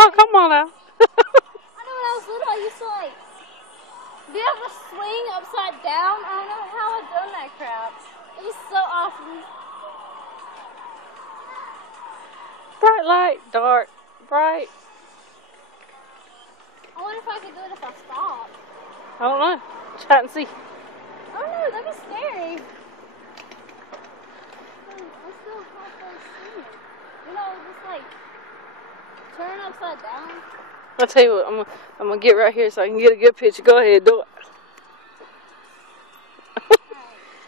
Oh, come on now. I know when I was little, I used to like be able to swing upside down. I don't know how I've done that crap. It was so awesome. Bright light, dark, bright. I wonder if I could do it if I stopped. I don't know. Try and see. I don't know, that'd be scary. I'm still halfway seeing. You know, just like turn upside down. I'll tell you what, I'm gonna get right here so I can get a good picture. Go ahead, do it.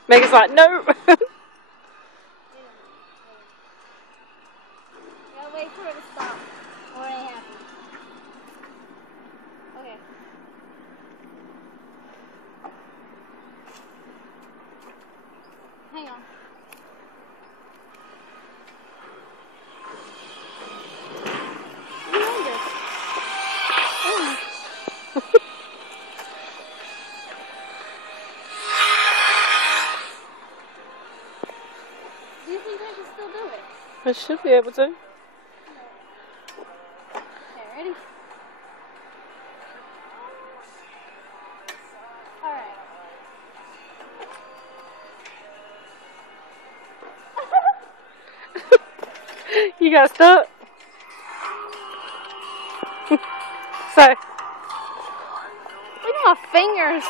Make us like, no. Gotta wait for it to stop. Or it ain't happening. Okay. Hang on. Do you think I can still do it? I should be able to. Okay, ready? Alright. You got stuck? So. Look at my fingers.